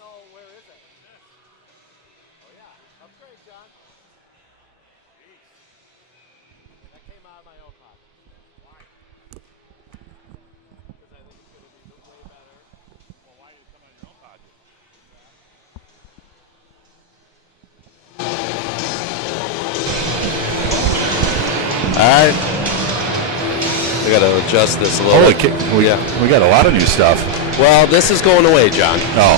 So where is it? Oh yeah, upgrade, John. Jeez. That came out of my own pocket. Why? Because I think it's going to be way better. Well, why did it come out of your own pocket? All right. I got to adjust this a little. We got a lot of new stuff. Well, this is going away, John. Oh.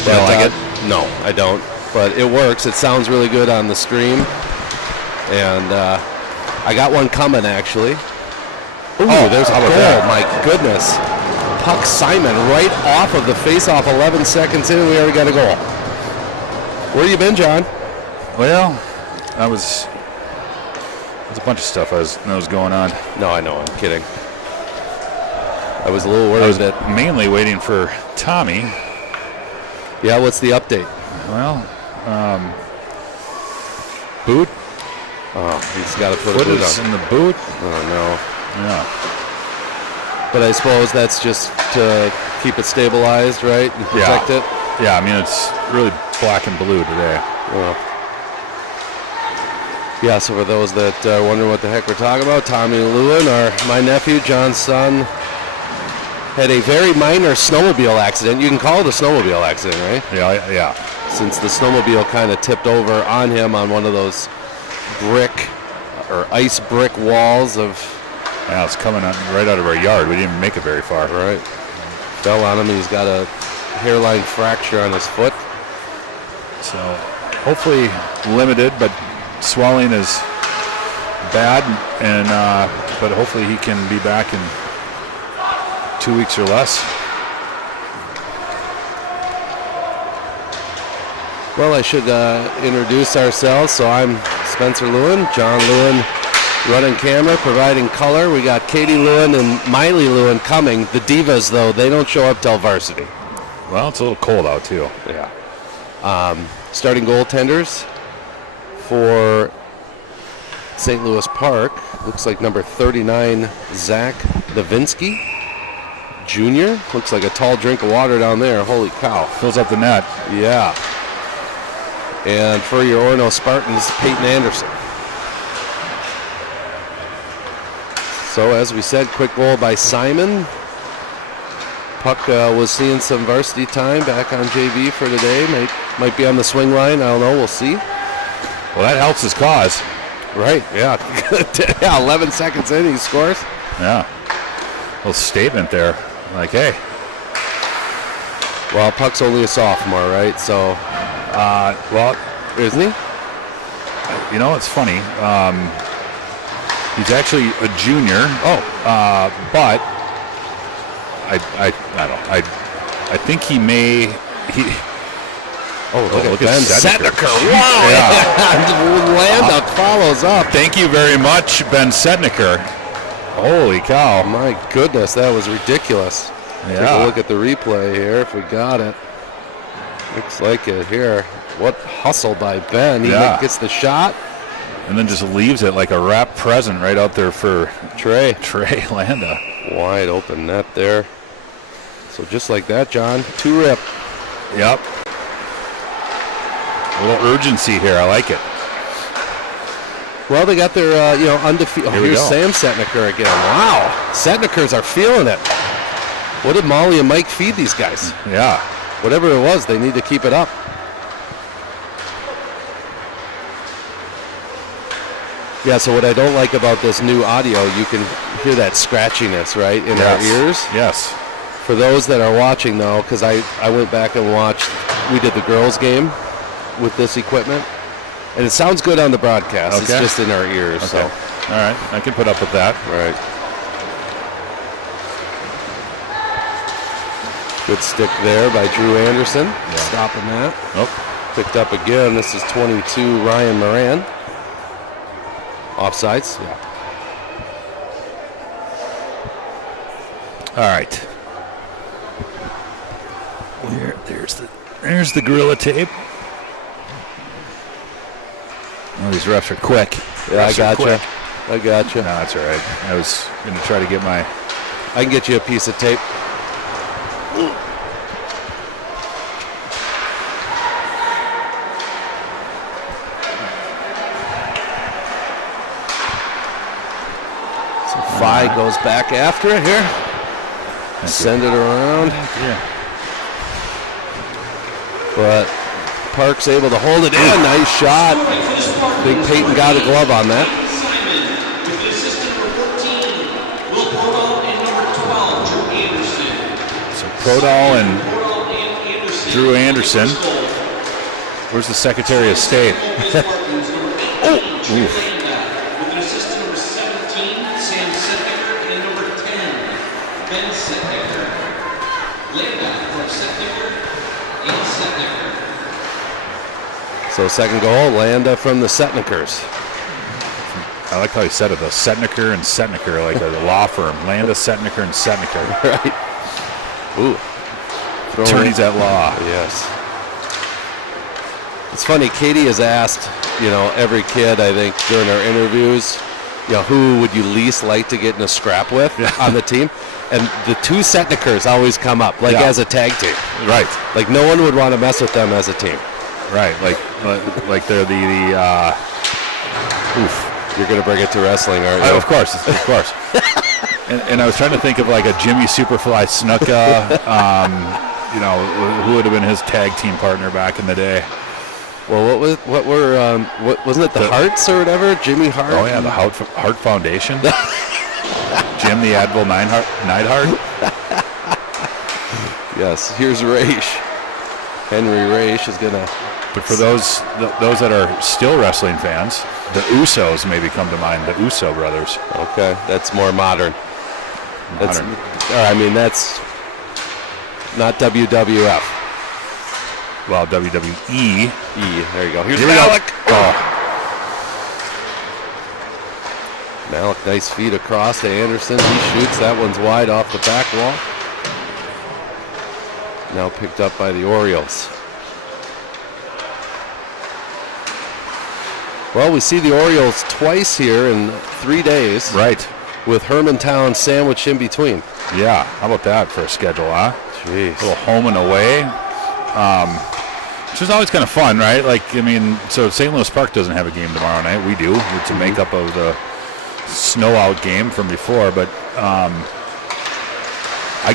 You don't like it? No, I don't. But it works. It sounds really good on the stream. And I got one coming, actually. Ooh, there's a goal. My goodness. Puck Simon right off of the face-off 11 seconds in, and we already got a goal. Where you been, John? Well, there's a bunch of stuff that was going on. No, I know. I'm kidding. I was a little worried that mainly waiting for Tommy. Yeah, what's the update? Well, boot. Oh, he's got to put a boot on. In the boot. Oh no. Yeah. But I suppose that's just to keep it stabilized, right, and protect it. Yeah, I mean it's really black and blue today. Yeah, so for those that are wondering what the heck we're talking about, Tommy Lewin, my nephew, John's son, had a very minor snowmobile accident. You can call it a snowmobile accident, right? Yeah. Since the snowmobile kind of tipped over on him on one of those brick or ice brick walls of... Yeah, it's coming right out of our yard. We didn't even make it very far. Right. Fell on him. He's got a hairline fracture on his foot. So hopefully limited, but swelling is bad, and but hopefully he can be back in 2 weeks or less. Well, I should introduce ourselves. So I'm Spencer Lewin, Jon Lewin running camera, providing color. We got Katie Lewin and Miley Lewin coming. The Divas, though, they don't show up till varsity. Well, it's a little cold out, too. Yeah. Starting goaltenders for St. Louis Park. Looks like number 39, Zach Novinsky Jr. Looks like a tall drink of water down there. Holy cow. Fills up the net. Yeah. And for your Orono Spartans, Peyton Anderson. So as we said, quick goal by Simon. Puck was seeing some varsity time back on JV for today. Might be on the swing line. I don't know. We'll see. Well, that helps his cause. Right, yeah. Yeah, 11 seconds in, he scores. Yeah. Little statement there. Like, hey. Well, Puck's only a sophomore, right? So, well, isn't he? You know, it's funny. He's actually a junior. But I don't know. I think he may. Look at Ben Setniker. Wow. Yeah. Landa follows up. Thank you very much, Ben Setniker. Holy cow. My goodness, that was ridiculous. Yeah. Take a look at the replay here if we got it. Looks like it here. What hustle by Ben. He gets the shot. And then just leaves it like a wrapped present right out there for Trey Landa. Wide open net there. So just like that, John. 2-rip. Yep. A little urgency here. I like it. Well, they got their, undefeated. Here's Sam Setniker again. Wow. Setnikers are feeling it. What did Molly and Mike feed these guys? Yeah. Whatever it was, they need to keep it up. Yeah, so what I don't like about this new audio, you can hear that scratchiness, right, in our ears? Yes. For those that are watching, though, because I went back and watched, we did the girls' game with this equipment, and it sounds good on the broadcast. Okay. It's just in our ears. Okay. So. All right, I can put up with that. Right. Good stick there by Drew Anderson. Yeah. Stopping that. Picked up again. This is 22, Ryan Moran. Offsides. Yeah. All right. There's the Gorilla Tape. Oh, these refs are quick. Yeah, I gotcha. No, that's all right. I was going to try to get my... I can get you a piece of tape. Phi goes back after it here. Send it around. Yeah. But Park's able to hold it in. Nice shot. Big Peyton got a glove on that. So Prodal and Drew Anderson. Where's the Secretary of State? Oof. So second goal, Landa from the Setnikers. I like how he said it, though. Setniker and Setniker, like a law firm. Landa, Setniker, and Setniker. Right. Ooh. Attorneys at law. Yes. It's funny, Katie has asked, every kid, I think, during our interviews, who would you least like to get in a scrap with on the team? And the two Setnikers always come up, as a tag team. Right. Like, no one would want to mess with them as a team. Right. Like they're the oof. You're going to bring it to wrestling, aren't you? Of course. And I was trying to think of like a Jimmy Superfly Snuka, who would have been his tag team partner back in the day. Well, wasn't it the Hearts or whatever? Jimmy Hart? Oh, yeah, the Hart Foundation. Jim the Advil Neidhart. Yes, here's Raish. Henry Raish is going to... But for those that are still wrestling fans, the Usos maybe come to mind, the Uso brothers. Okay, that's more modern. That's not WWF. Well, WWE. There you go. Here's Here Malik. Oh. Malik, nice feed across to Anderson. He shoots. That one's wide off the back wall. Now picked up by the Orioles. Well, we see the Orioles twice here in 3 days. Right. With Hermantown sandwiched in between. Yeah, how about that for a schedule, huh? Jeez. A little home and away. Which is always kind of fun, right? So St. Louis Park doesn't have a game tomorrow night. We do. It's a makeup of the snow out game from before. But I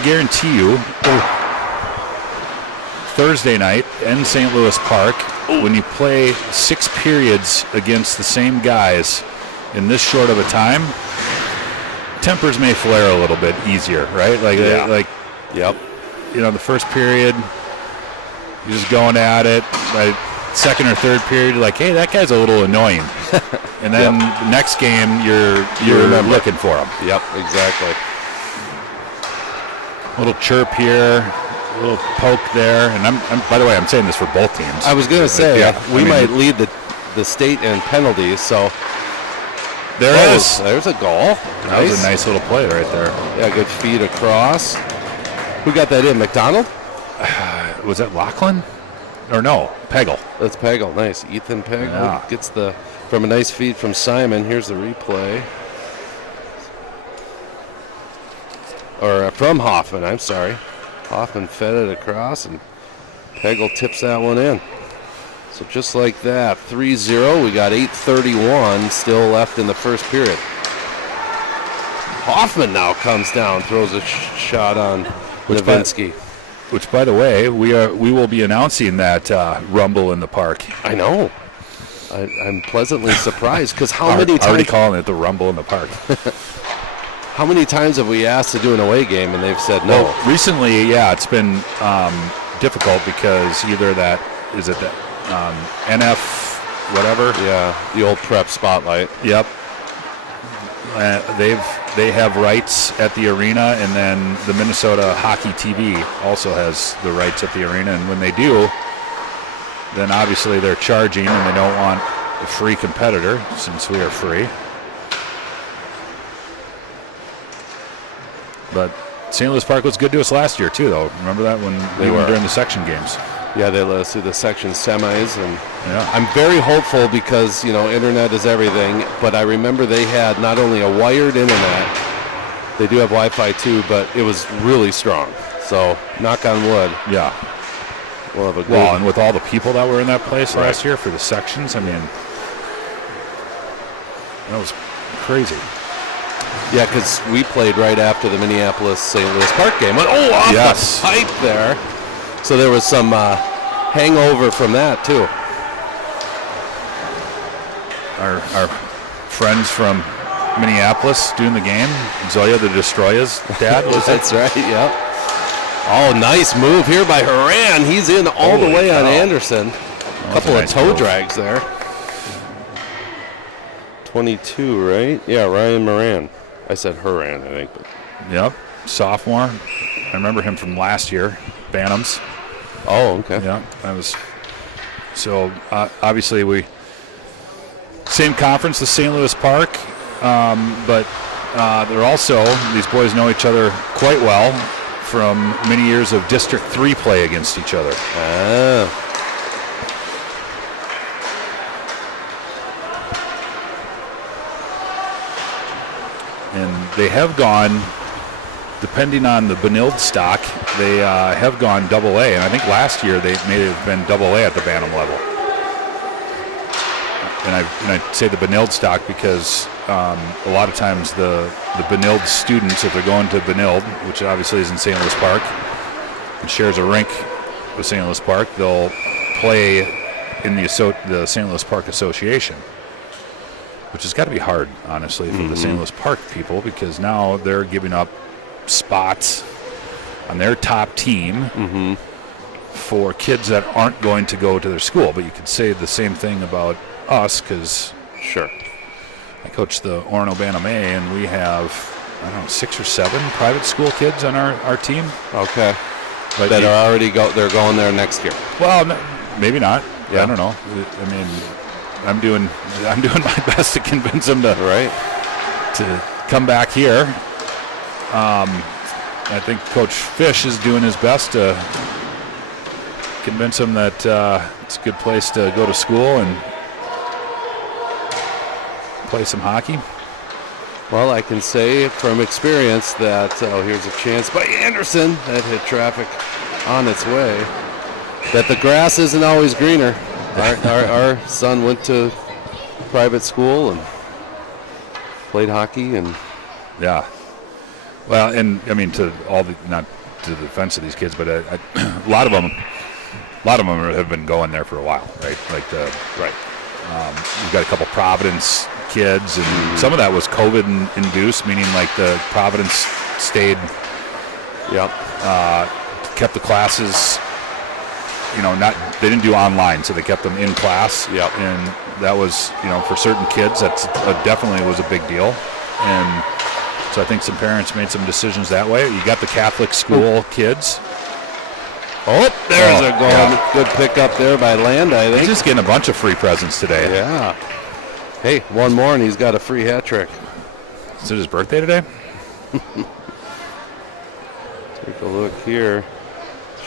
guarantee you, Thursday night in St. Louis Park, when you play 6 periods against the same guys in this short of a time, tempers may flare a little bit easier, right? Yep. The first period, you're just going at it. Right? Second or third period, you're like, hey, that guy's a little annoying. And then the next game, you're looking for him. Yep, exactly. A little chirp here, a little poke there. And I'm by the way, I'm saying this for both teams. I was going to say, we might lead the state in penalties, so... There's a goal. That was a nice little play right there. Yeah, good feed across. Who got that in? McDonald? Was that Lachlan? Or no, Peggle. That's Peggle. Nice. Ethan Peggle gets from a nice feed from Simon. Here's the replay. Or from Hoffman, I'm sorry. Hoffman fed it across, and Peggle tips that one in. So just like that, 3-0. We got 8:31 still left in the first period. Hoffman now comes down, throws a shot on Levinsky. Which, by the way, we will be announcing that Rumble in the Park. I know. I'm pleasantly surprised because how many times... Already calling it the Rumble in the Park. How many times have we asked to do an away game and they've said no? Well, recently, it's been difficult because either that is it that NF whatever. Yeah, the old prep spotlight. Yep. They have rights at the arena, and then the Minnesota Hockey TV also has the rights at the arena. And when they do, then obviously they're charging, and they don't want a free competitor since we are free. But St. Louis Park was good to us last year too, though. Remember that when they were during the section games? Yeah, they let us do the section semis, and I'm very hopeful because internet is everything. But I remember they had not only a wired internet, they do have Wi-Fi too, but it was really strong. So knock on wood. Yeah. We'll have a good. Well, and with all the people that were in that place last year for the sections, I mean, that was crazy. Yeah, because we played right after the Minneapolis-St. Louis Park game. Oh, off the pipe there. So there was some hangover from that, too. Our friends from Minneapolis doing the game. Zoya the Destroya's dad was That's right, yep. Oh, nice move here by Horan. He's in all the way on Anderson. A couple of toe drags there. 22, right? Yeah, Ryan Moran. I said Horan, I think. But. Yep, sophomore. I remember him from last year, Bantams. Oh, okay. Yeah, that was. So obviously same conference, the St. Louis Park, but they're also, these boys know each other quite well from many years of District 3 play against each other. And they have gone, depending on the Benilde stock, they have gone AA. And I think last year they may have been AA at the Bantam level. And I say the Benilde stock because a lot of times the Benilde students, if they're going to Benilde, which obviously is in St. Louis Park, and shares a rink with St. Louis Park, they'll play in the St. Louis Park Association, which has got to be hard, honestly, for the St. Louis Park people, because now they're giving up spots on their top team for kids that aren't going to go to their school. But you could say the same thing about us, because I coach the Orono Bantam A, and we have, 6 or 7 private school kids on our team. Okay. But that are already they're going there next year. Well, maybe not. Yeah. I don't know. I mean, I'm doing my best to convince them to come back here. I think Coach Fish is doing his best to convince them that it's a good place to go to school and play some hockey. Well, I can say from experience that, here's a chance by Anderson that hit traffic on its way, that the grass isn't always greener. Our son went to private school and played hockey, and yeah. Well, and I mean, not to the defense of these kids, but a lot of them have been going there for a while, right? We've got a couple Providence kids, and some of that was COVID induced, meaning like the Providence stayed, kept the classes, they didn't do online, so they kept them in class. And that was, for certain kids, that's definitely was a big deal. And so I think some parents made some decisions that way. You got the Catholic school kids. Oh, there's a goal. Yeah. Good pickup there by Landa, I think. He's just getting a bunch of free presents today. Yeah. Hey, one more and he's got a free hat trick. Is it his birthday today? Take a look here.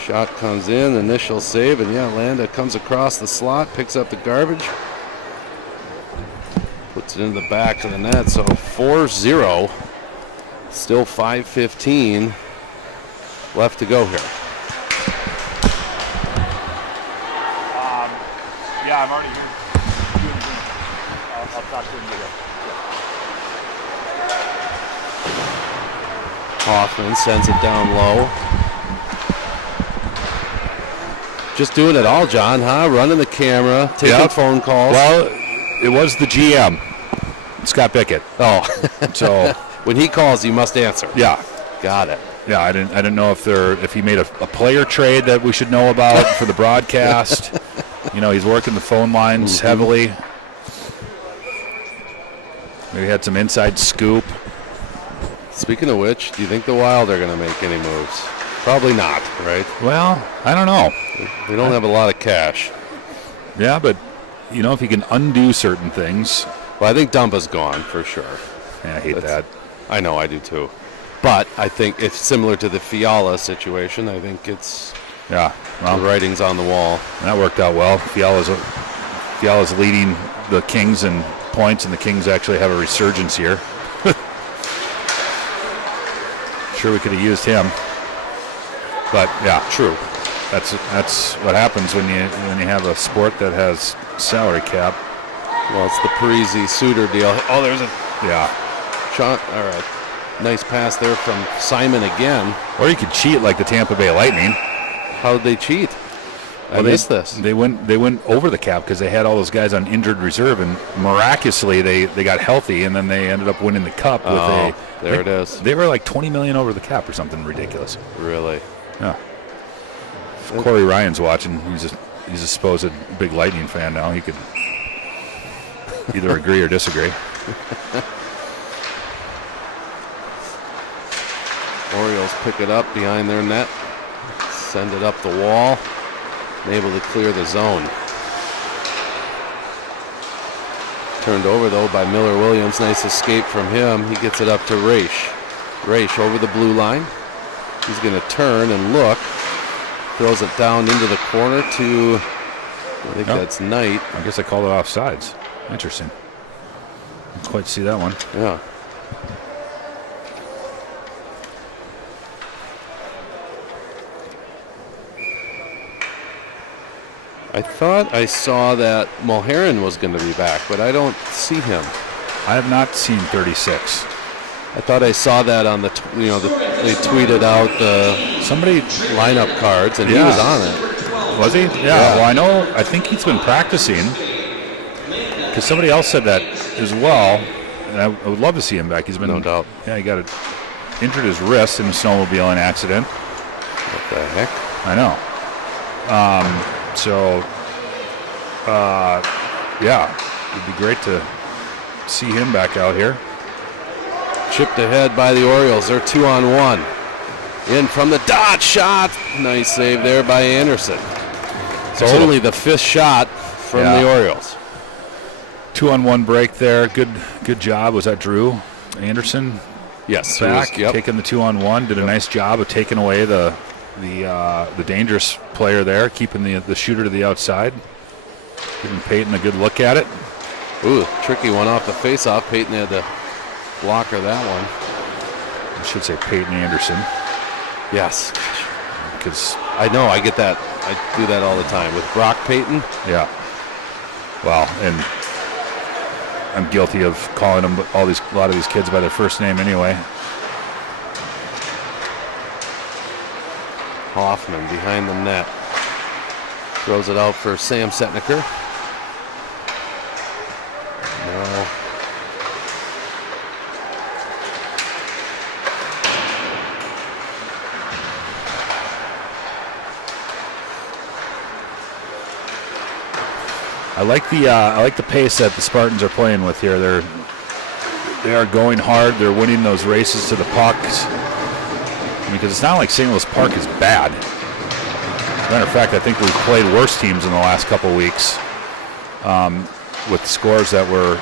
Shot comes in, initial save, and Landa comes across the slot, picks up the garbage, puts it in the back of the net. So 4-0. Still 5:15 left to go here. Yeah, I'm already here. I'll talk to him later. Hoffman sends it down low. Just doing it all, John, huh? Running the camera, taking phone calls. Well, it was the GM, Scott Bickett. Oh, so when he calls, you must answer. Yeah, got it. Yeah, I didn't know if he made a player trade that we should know about for the broadcast. He's working the phone lines heavily. Maybe had some inside scoop. Speaking of which, do you think the Wild are going to make any moves? Probably not, right? Well, I don't know. They don't have a lot of cash. Yeah, but, if you can undo certain things. Well, I think Dumpa's gone for sure. Yeah, I hate that. I know, I do too. But I think it's similar to the Fiala situation. I think it's the writing's on the wall. That worked out well. Fiala's leading the Kings in points, and the Kings actually have a resurgence here. Sure, we could have used him. But yeah, true. That's what happens when you have a sport that has salary cap. Well, it's the Parisi Suter deal. Oh, there's a shot. All right. Nice pass there from Simon again. Or you could cheat like the Tampa Bay Lightning. How did they cheat? I missed this. They went over the cap because they had all those guys on injured reserve, and miraculously they got healthy, and then they ended up winning the cup. There it is. They were like $20 million over the cap or something ridiculous. Really? Yeah. If Corey Ryan's watching, he's a supposed big Lightning fan now. He could either agree or disagree. Orioles pick it up behind their net, send it up the wall, and able to clear the zone. Turned over, though, by Miller Williams. Nice escape from him. He gets it up to Raish. Raish over the blue line. He's going to turn and look. Throws it down into the corner to, I think that's Knight. I guess I called it offsides. Interesting. Didn't quite see that one. Yeah. I thought I saw that Mulheron was going to be back, but I don't see him. I have not seen 36. I thought I saw that on the, they tweeted out the lineup cards, and he was on it. Was he? Yeah. Well, I think he's been practicing, because somebody else said that as well, and I would love to see him back. He's been, no doubt. Yeah, he got injured his wrist in a snowmobiling accident. What the heck? I know. It'd be great to see him back out here. Chipped ahead by the Orioles. They're 2-on-1. In from the dot shot. Nice save there by Anderson. So only the 5th shot from the Orioles. 2-on-1 break there. Good job. Was that Drew Anderson? Yes. Back, taking the 2-on-1. Did a nice job of taking away the dangerous player there, keeping the shooter to the outside. Giving Peyton a good look at it. Ooh, tricky one off the face-off. Peyton had to blocker that one. I should say Peyton Anderson. Yes. Because I know, I get that. I do that all the time. With Brock Peyton? Yeah. Well, and I'm guilty of calling them a lot of these kids by their first name anyway. Hoffman behind the net. Throws it out for Sam Setniker. No. I like the pace that the Spartans are playing with here. They are going hard. They're winning those races to the pucks. Because it's not like St. Louis Park is bad. As a matter of fact, I think we've played worse teams in the last couple weeks with scores that were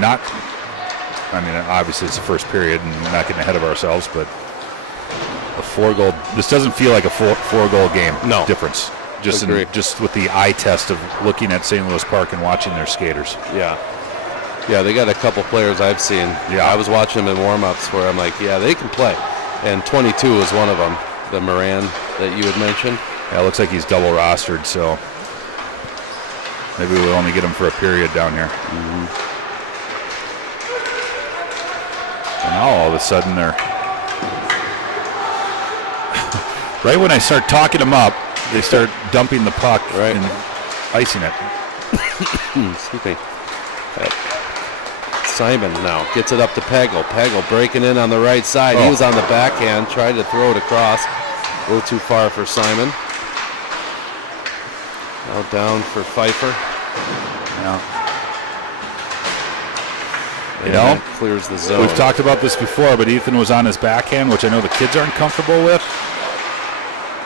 not. I mean, obviously it's the first period and we're not getting ahead of ourselves, but a 4-goal. This doesn't feel like a four-goal game. No difference. Just with the eye test of looking at St. Louis Park and watching their skaters. Yeah. Yeah, they got a couple players I've seen. Yeah. I was watching them in warm-ups where I'm like, yeah, they can play. And 22 was one of them, the Moran that you had mentioned. Yeah, it looks like he's double rostered, so maybe we'll only get him for a period down here. Mm-hmm. And now all of a sudden they're right when I start talking them up, they start dumping the puck and icing it. Excuse me. Simon now gets it up to Pagel. Pagel breaking in on the right side. He was on the backhand, tried to throw it across. A little too far for Simon. Now down for Pfeiffer. Yeah. Clears the zone. We've talked about this before, but Ethan was on his backhand, which I know the kids aren't comfortable with.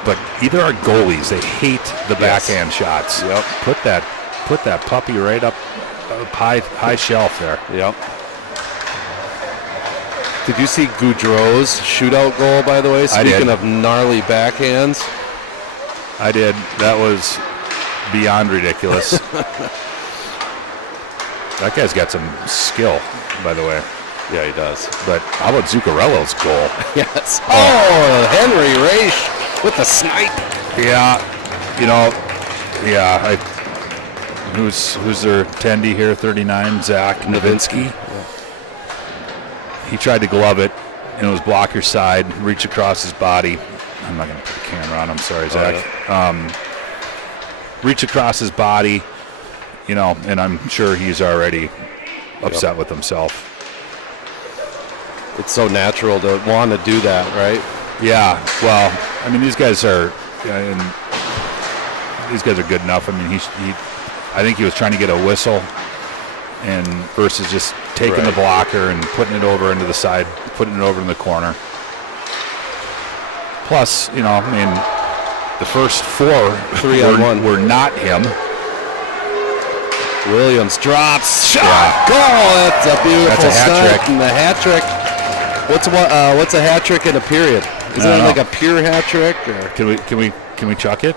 But either our goalies, they hate the backhand shots. Yep. Put that puppy right up high shelf there. Yep. Did you see Goudreau's shootout goal, by the way? Speaking of gnarly backhands. I did. That was beyond ridiculous. That guy's got some skill, by the way. Yeah, he does. But how about Zuccarello's goal? Yes. Oh, Henry Raish with the snipe. Yeah. Who's their tendy here? 39, Zach Nowitzki. he tried to glove it, and it was blocker side, reach across his body. I'm not going to put the camera on. I'm sorry, Zach. Reach across his body, and I'm sure he's already upset with himself. It's so natural to want to do that, right? Yeah. Well, I mean, these guys are good enough. I mean, I think he was trying to get a whistle, and versus just taking the blocker and putting it over into the side, putting it over in the corner. Plus, I mean, the first 4 3-on-1 were not him. Williams drops, shot, goal. That's a beautiful hat trick. And the hat trick. What's a hat trick in a period? Is it like a pure hat trick? Or? Can we chuck it?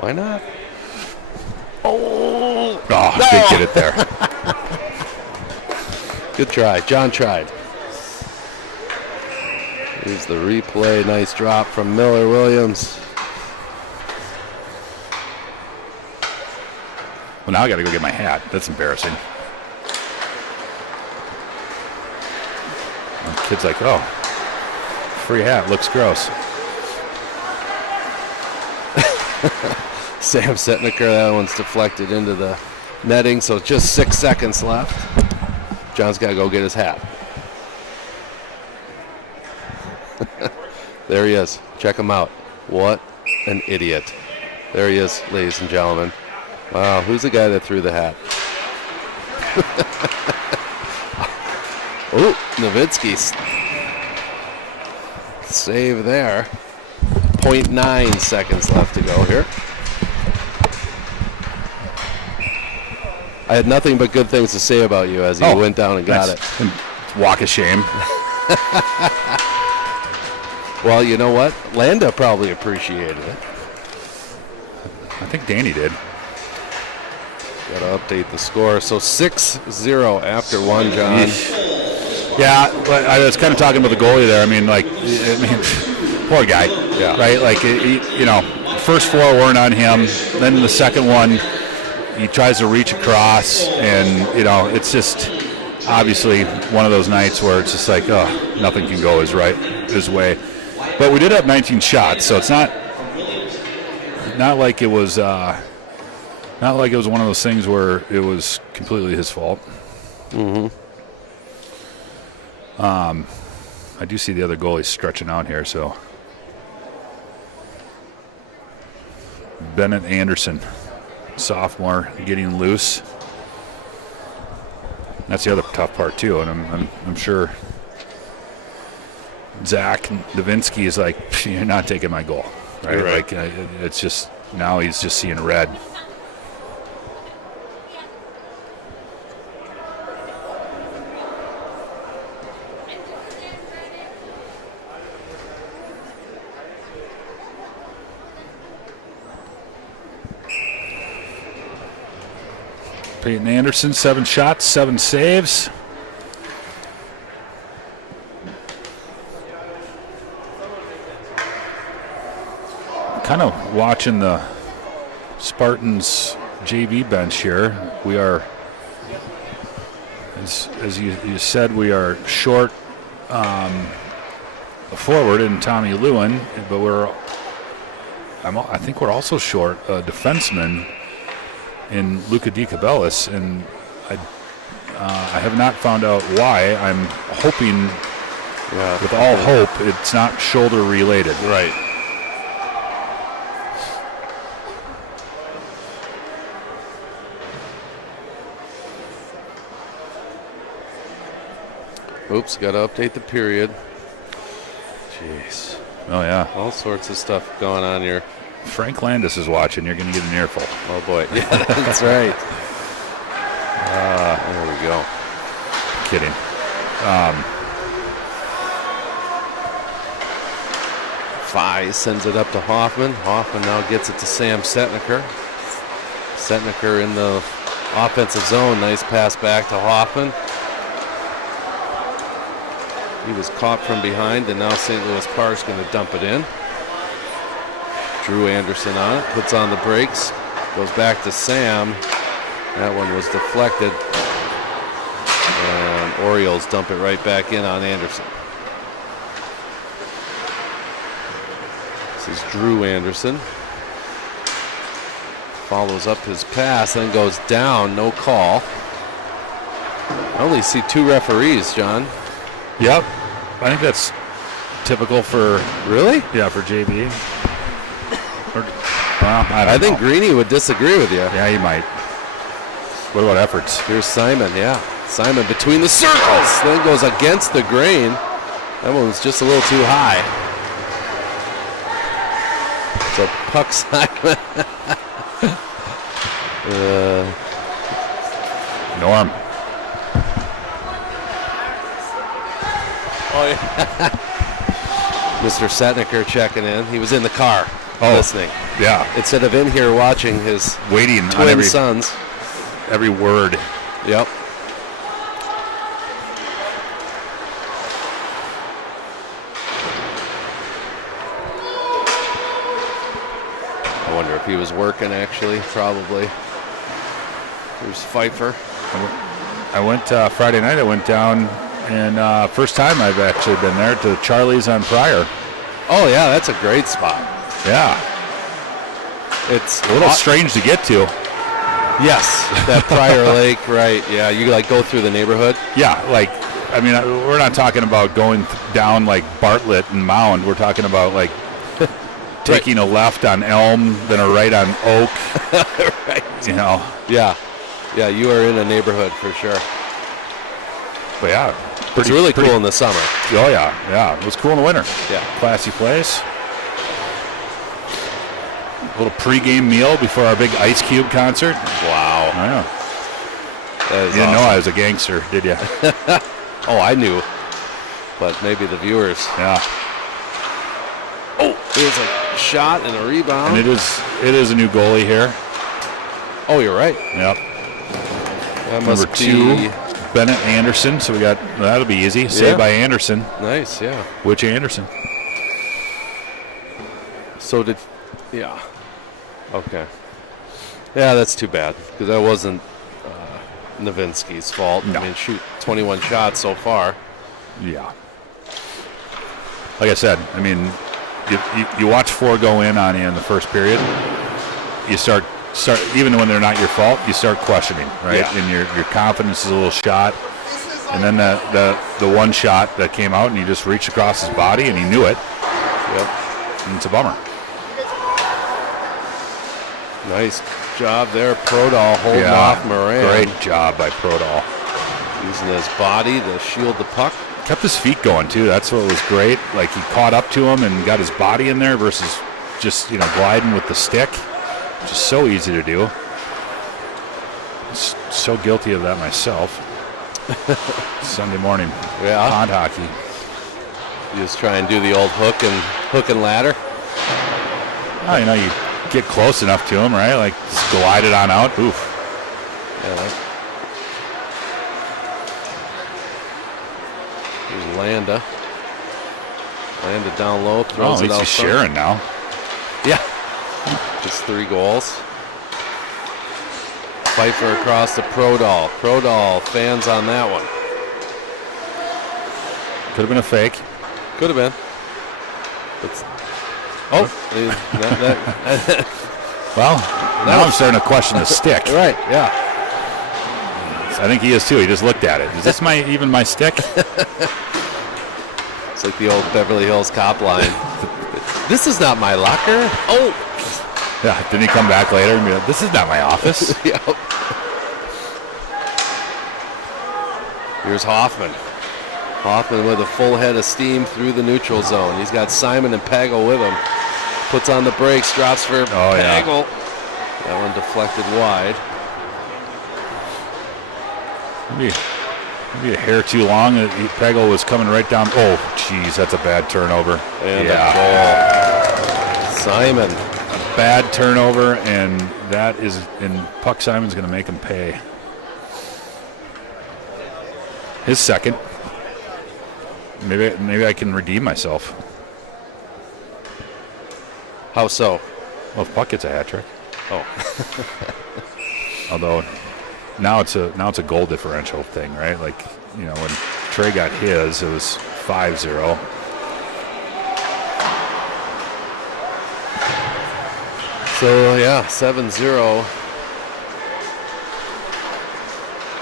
Why not? Oh, did get it there. Good try. John tried. Here's the replay. Nice drop from Miller Williams. Well, now I got to go get my hat. That's embarrassing. And the kid's like, oh, free hat. Looks gross. Sam Setniker, that one's deflected into the netting, so just 6 seconds left. John's got to go get his hat. There he is. Check him out. What an idiot. There he is, ladies and gentlemen. Wow, who's the guy that threw the hat? Oh, Nowitzki's save there. 0.9 seconds left to go here. I had nothing but good things to say about you as you went down and got it. Walk of shame. Well, you know what? Landa probably appreciated it. I think Danny did. Got to update the score. So 6-0 after one, John. Yeah, but I was kind of talking about the goalie there. I mean, poor guy. Yeah. Right? Like, first 4 weren't on him. Then the second one, he tries to reach across, and, it's just obviously one of those nights where it's just like, oh, nothing can go his way. But we did have 19 shots, so it's not like it was one of those things where it was completely his fault. Mm-hmm. I do see the other goalie stretching out here, so Bennett Anderson, sophomore, getting loose. That's the other tough part too, and I'm sure Zach Davinsky is like, you're not taking my goal, right? Like it's just now he's just seeing red. Peyton Anderson, 7 shots, 7 saves. Kind of watching the Spartans JV bench here. We are, as you said, we are short a forward in Tommy Lewin, but I think we're also short a defenseman in Luca DiCabellis, and I have not found out why. I'm hoping, with all hope, it's not shoulder related. Right. Oops, got to update the period. Jeez. Oh, yeah. All sorts of stuff going on here. Frank Landis is watching. You're going to get an earful. Oh, boy. Yeah, that's right. There we go. Kidding. Fye sends it up to Hoffman. Hoffman now gets it to Sam Setniker. Setniker in the offensive zone. Nice pass back to Hoffman. He was caught from behind, and now St. Louis Park's going to dump it in. Drew Anderson on it, puts on the brakes, goes back to Sam. That one was deflected. Orioles dump it right back in on Anderson. This is Drew Anderson. Follows up his pass, then goes down, no call. I only see 2 referees, John. Yep. I think that's typical for... Really? Yeah, for JV. Well, I think Greeny would disagree with you. Yeah, he might. What about efforts? Here's Simon, yeah. Simon between the circles, then goes against the grain. That one was just a little too high. So Puck Simon. Norm. Oh, yeah. Mr. Setniker checking in. He was in the car listening. Yeah. Instead of in here watching his waiting twin on sons. Every word. Yep. I wonder if he was working, actually. Probably. There's Pfeiffer. I went Friday night. I went down, and first time I've actually been there, to Charlie's on Pryor. Oh, yeah, that's a great spot. Yeah. It's a little strange to get to. Yes, that Pryor Lake, right. Yeah, you like go through the neighborhood? Yeah, like, I mean, we're not talking about going down like Bartlett and Mound. We're talking about like taking a left on Elm, then a right on Oak. Right. You know. Yeah. Yeah, you are in a neighborhood for sure. But yeah. It's really cool in the summer. Oh, yeah. Yeah. It was cool in the winter. Yeah. Classy place. A little pregame meal before our big Ice Cube concert. Wow. I know. You didn't know I was a gangster, did you? Oh, I knew. But maybe the viewers. Yeah. Oh, there's a shot and a rebound. And it is a new goalie here. Oh, you're right. Yep. That Number 2, Bennett Anderson. So that'll be easy. Saved by Anderson. Nice, yeah. Which Anderson? So yeah. Okay. Yeah, that's too bad, because that wasn't Nowitzki's fault. No. I mean, shoot, 21 shots so far. Yeah. Like I said, I mean, you watch 4 go in on you in the first period. You start even when they're not your fault, you start questioning, right? Yeah. And your confidence is a little shot. And then the one shot that came out, and he just reached across his body, and he knew it. Yep. And it's a bummer. Nice job there, Prodal holding off Moran. Great job by Prodal. Using his body to shield the puck. Kept his feet going, too. That's what was great. Like, he caught up to him and got his body in there versus just, gliding with the stick. Just so easy to do. So guilty of that myself. Sunday morning. Yeah. Pond hockey. You just try and do the old hook and ladder. Oh, you get close enough to him, right? Like, just glide it on out. Oof. Yeah. Here's Landa. Landa down low, throws it out. He's sharing now. Yeah. Just 3 goals. Pfeiffer across to Prodal. Prodal fans on that one. Could have been a fake. Could have been. Well, now I'm starting to question the stick. Right, yeah. I think he is too. He just looked at it. Is this even my stick? It's like the old Beverly Hills Cop line. This is not my locker. Oh. Yeah, didn't he come back later and be like, this is not my office? Yep. Here's Hoffman. Hoffman with a full head of steam through the neutral zone. He's got Simon and Pagel with him. Puts on the brakes, drops for Pagel. Yeah. That one deflected wide. Maybe a hair too long. Pagel was coming right down. Oh, jeez, that's a bad turnover. And a goal. Simon. A bad turnover, and Puck Simon's going to make him pay. His second. Maybe I can redeem myself. How so? Well, if Puck gets a hat trick. Oh. Although now it's a goal differential thing, right? Like when Trey got his, it was 5-0. So, yeah, 7-0.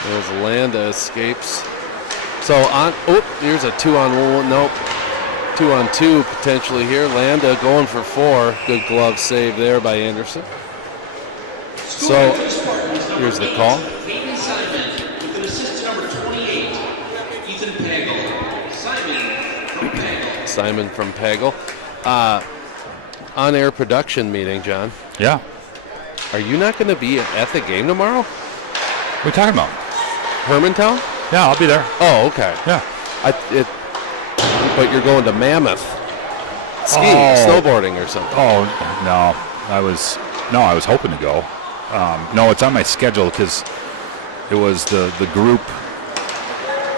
As Landa escapes. So, here's a 2-on-1. Nope. 2-on-2 potentially here. Landa going for 4. Good glove save there by Anderson. So, here's the call. Simon from Pagel. On-air production meeting, John. Yeah. Are you not going to be at the game tomorrow? What are you talking about? Hermantown? Yeah, I'll be there. Oh, okay. Yeah. But you're going to Mammoth skiing, snowboarding or something. Oh, no. I was hoping to go. No, it's on my schedule because it was the group.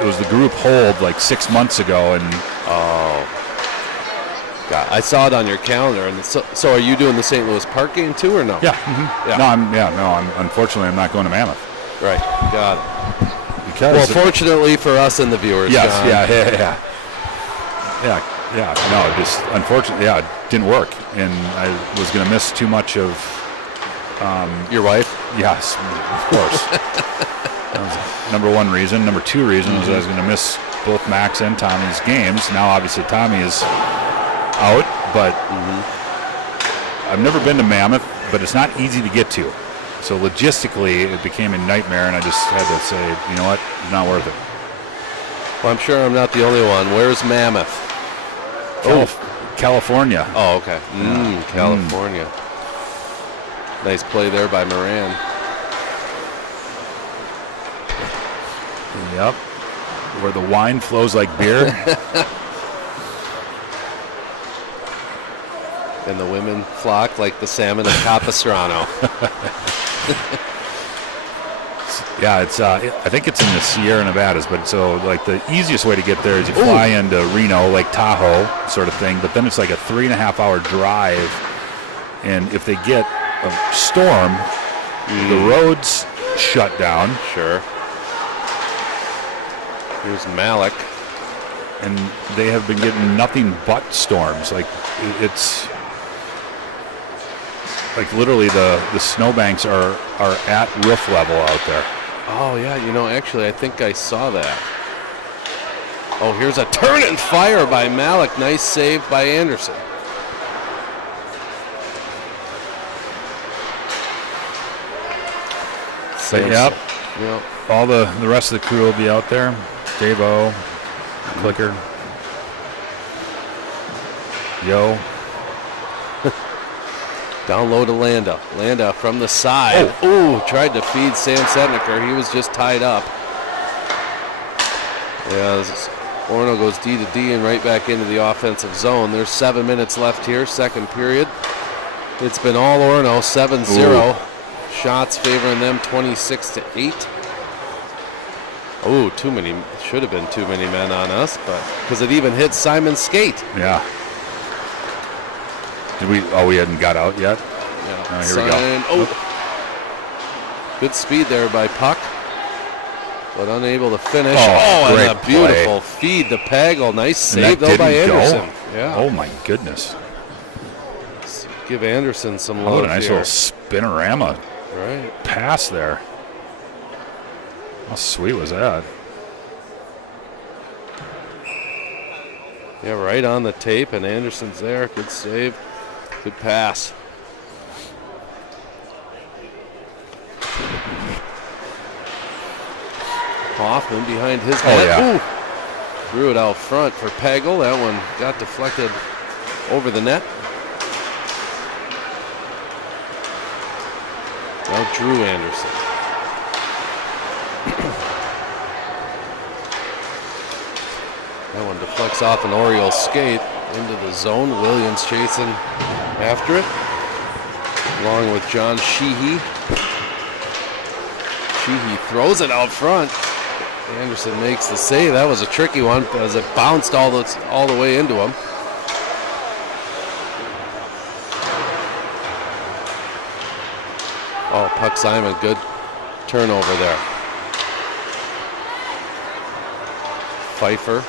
It was the group hold like 6 months ago, and God, I saw it on your calendar. And so are you doing the St. Louis Park game too, or no? Yeah. Mm-hmm. Yeah. Unfortunately, I'm not going to Mammoth. Right. Got it. Because fortunately for us and the viewers. Yes. John. Yeah. No, just unfortunately, it didn't work, and I was going to miss too much of. Your wife? Yes, of course. That was number one reason. Number two reason was I was going to miss both Max and Tommy's games. Now, obviously, Tommy is out, but I've never been to Mammoth, but it's not easy to get to. So logistically, it became a nightmare, and I just had to say, you know what, it's not worth it. Well, I'm sure I'm not the only one. Where's Mammoth? California. Oh, okay. California. Nice play there by Moran. Yep. Where the wine flows like beer. And the women flock like the salmon of Capistrano. Yeah, it's. I think it's in the Sierra Nevadas, but so like the easiest way to get there is you fly into Reno, Lake Tahoe, sort of thing. But then it's like a 3.5-hour drive, and if they get a storm, the roads shut down. Sure. Here's Malik, and they have been getting nothing but storms. Like it's. Like literally the snowbanks are at roof level out there. Oh, yeah, actually, I think I saw that. Oh, here's a turn and fire by Malik. Nice save by Anderson. Yep. All the rest of the crew will be out there. Dave-O, Clicker, Yo. Down low to Landa. Landa from the side. Tried to feed Sam Setniker. He was just tied up. Yeah, Orono goes D to D and right back into the offensive zone. There's 7 minutes left here, second period. It's been all Orono, 7-0. Shots favoring them 26-8. Oh, too many. Should have been too many men on us, but because it even hit Simon's skate. Yeah. Did we? Oh, we hadn't got out yet. Yeah. Here we go. Good speed there by Puck, but unable to finish. And a beautiful feed to Pagel. Nice save though by Anderson. Yeah. Oh my goodness. Let's give Anderson some love. A nice little spinorama. Right. Pass there. How sweet was that? Yeah, right on the tape, and Anderson's there. Good save. Good pass. Hoffman behind his net. Yeah. Threw it out front for Pagel. That one got deflected over the net. Now Drew Anderson. That one deflects off an Orioles skate into the zone. Williams chasing after it, along with John Sheehy. Sheehy throws it out front. Anderson makes the save. That was a tricky one as it bounced all the way into him. Oh, Puck Simon, good turnover there. Pfeiffer.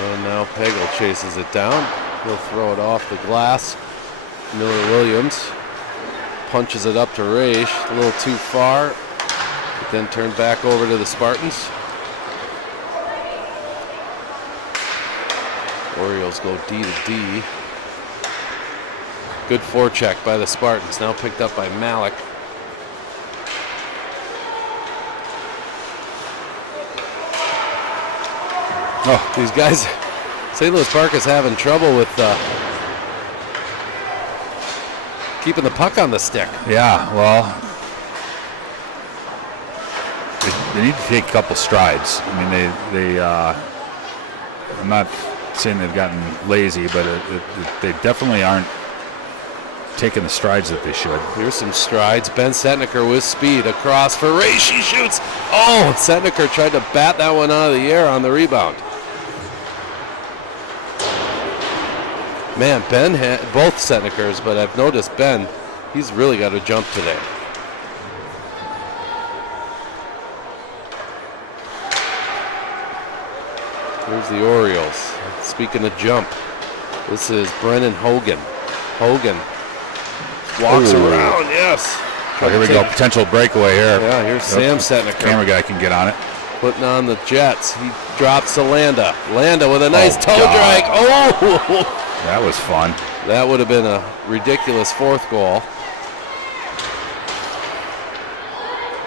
And now Pagel chases it down. He'll throw it off the glass. Miller Williams punches it up to Raish, a little too far, but then turned back over to the Spartans. Orioles go D to D. Good forecheck by the Spartans, now picked up by Malik. Oh, these guys, St. Louis Park is having trouble with keeping the puck on the stick. Yeah, well, they need to take a couple strides. I mean, they I'm not saying they've gotten lazy, but they definitely aren't taking the strides that they should. Here's some strides. Ben Setniker with speed across for Raish. He shoots. Oh, Setniker tried to bat that one out of the air on the rebound. Man, Ben had both Setnikers, but I've noticed Ben, he's really got to jump today. Here's the Orioles. Speaking of jump, this is Brennan Hogan. Hogan walks around, yes. Oh, here we go, potential breakaway here. Yeah, here's Sam Setniker. Camera guy can get on it. Putting on the Jets. He drops to Landa. Landa with a nice toe drag. Oh! That was fun. That would have been a ridiculous fourth goal.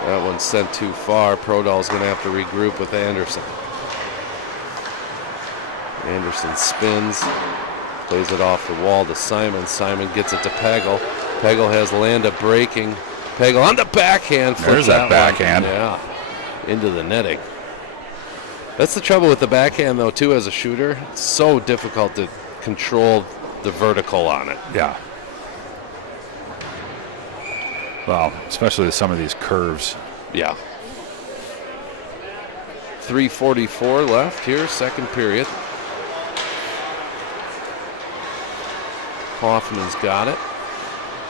That one's sent too far. Prodal's going to have to regroup with Anderson. Anderson spins, plays it off the wall to Simon. Simon gets it to Pagel. Pagel has Landa breaking. Pagel on the backhand. There's that backhand. Yeah, into the netting. That's the trouble with the backhand, though, too, as a shooter. It's so difficult to control the vertical on it. Yeah. Well, especially with some of these curves. Yeah. 3:44 left here, second period. Hoffman's got it.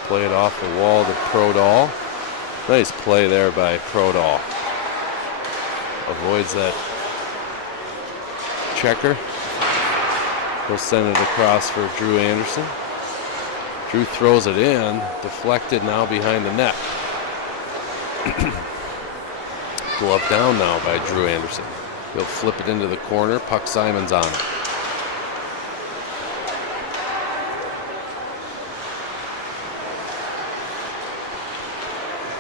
Play it off the wall to Prodal. Nice play there by Prodal. Avoids that checker. He'll send it across for Drew Anderson. Drew throws it in, deflected now behind the net. Glove down now by Drew Anderson. He'll flip it into the corner. Puck Simon's on it.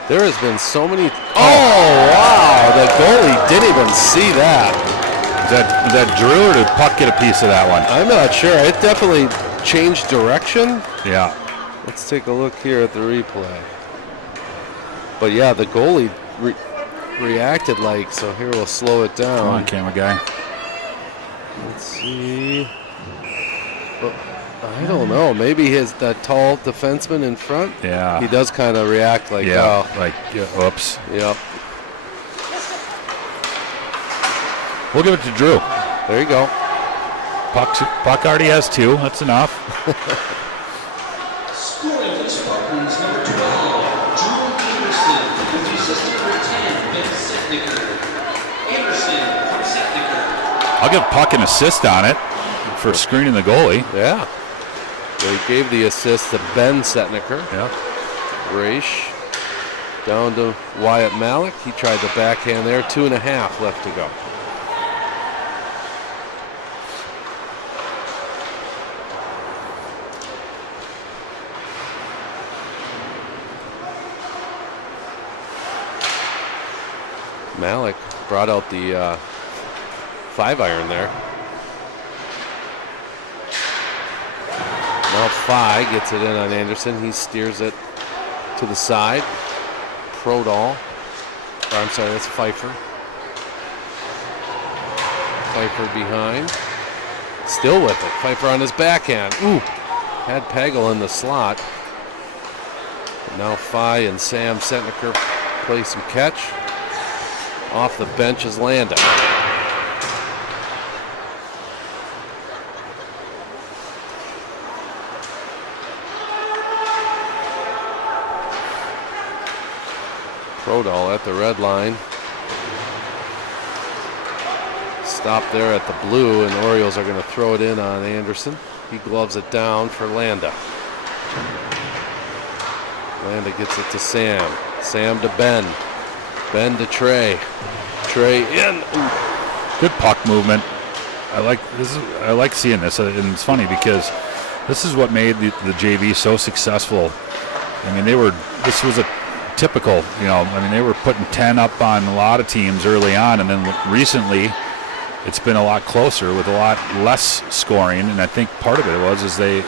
There has been so many. Oh, wow. The goalie didn't even see that. Was that Drew, or did Puck get a piece of that one? I'm not sure. It definitely changed direction. Yeah. Let's take a look here at the replay. But yeah, the goalie reacted like, so here we'll slow it down. Come on, camera guy. Let's see. Well, I don't know. Maybe that tall defenseman in front. Yeah. He does kind of react like, oops. Yep. We'll give it to Drew. There you go. Puck already has two. That's enough. Scoring for the Spartans, number 12, Drew Anderson. With the assist number 10, Ben Setniker. Anderson from Setniker. I'll give Puck an assist on it for screening the goalie. Yeah. They gave the assist to Ben Setniker. Yeah. Raish down to Wyatt Malik. He tried the backhand there. 2.5 left to go. Malik brought out the 5-iron there. Now Phi gets it in on Anderson. He steers it to the side. Prodal. I'm sorry, that's Pfeiffer. Pfeiffer behind. Still with it. Pfeiffer on his backhand. Ooh. Had Pagel in the slot. Now Phi and Sam Setniker play some catch. Off the bench is Landa. Prodal at the red line. Stop there at the blue, and the Orioles are going to throw it in on Anderson. He gloves it down for Landa. Landa gets it to Sam. Sam to Ben. Ben to Trey. Trey in. Ooh. Good puck movement. I like seeing this, and it's funny because this is what made the JV so successful. I mean, this was a typical, they were putting 10 up on a lot of teams early on, and then recently it's been a lot closer with a lot less scoring, and I think part of it was they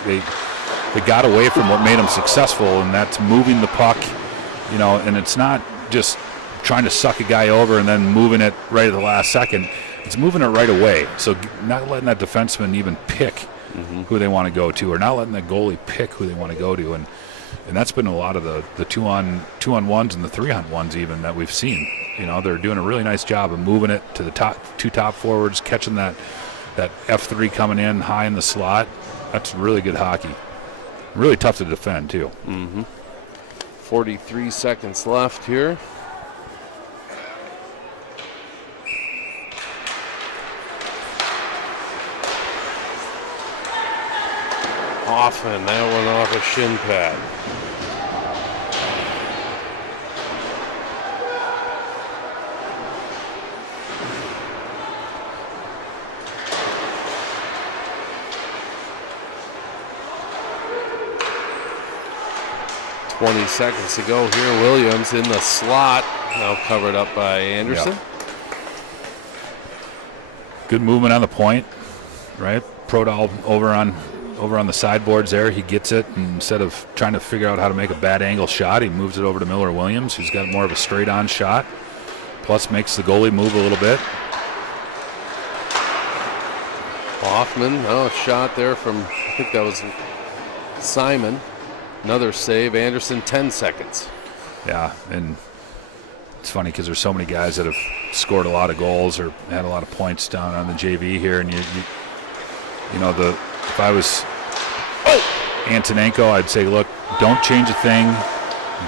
got away from what made them successful, and that's moving the puck, and it's not just trying to suck a guy over and then moving it right at the last second. It's moving it right away, so not letting that defenseman even pick who they want to go to, or not letting the goalie pick who they want to go to, and that's been a lot of the 2-on-1s and the 3-on-1s even that we've seen. They're doing a really nice job of moving it to the two top forwards, catching that F3 coming in high in the slot. That's really good hockey. Really tough to defend too. 43 seconds left here. Hoffman, that one off a shin pad. .20 seconds to go here. Williams in the slot, now covered up by Anderson. Yep. Good movement on the point, right? Prodal over on the sideboards there. He gets it, and instead of trying to figure out how to make a bad angle shot, he moves it over to Miller Williams, who's got more of a straight-on shot, plus makes the goalie move a little bit. Hoffman, shot there from, I think that was Simon. Another save. Anderson, 10 seconds. Yeah, and it's funny because there's so many guys that have scored a lot of goals or had a lot of points down on the JV here, and if I was Antonenko, I'd say, look, don't change a thing.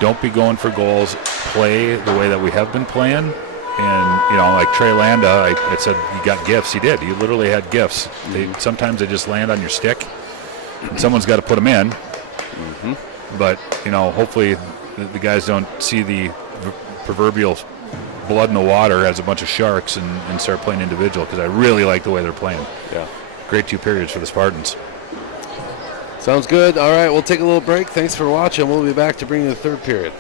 Don't be going for goals. Play the way that we have been playing. And, like Trey Landa, I said you got gifts. He did. He literally had gifts. Sometimes they just land on your stick, and someone's got to put them in. But, hopefully the guys don't see the proverbial blood in the water as a bunch of sharks and start playing individual, because I really like the way they're playing. Yeah. Great 2 periods for the Spartans. Sounds good. All right, we'll take a little break. Thanks for watching. We'll be back to bring you the third period.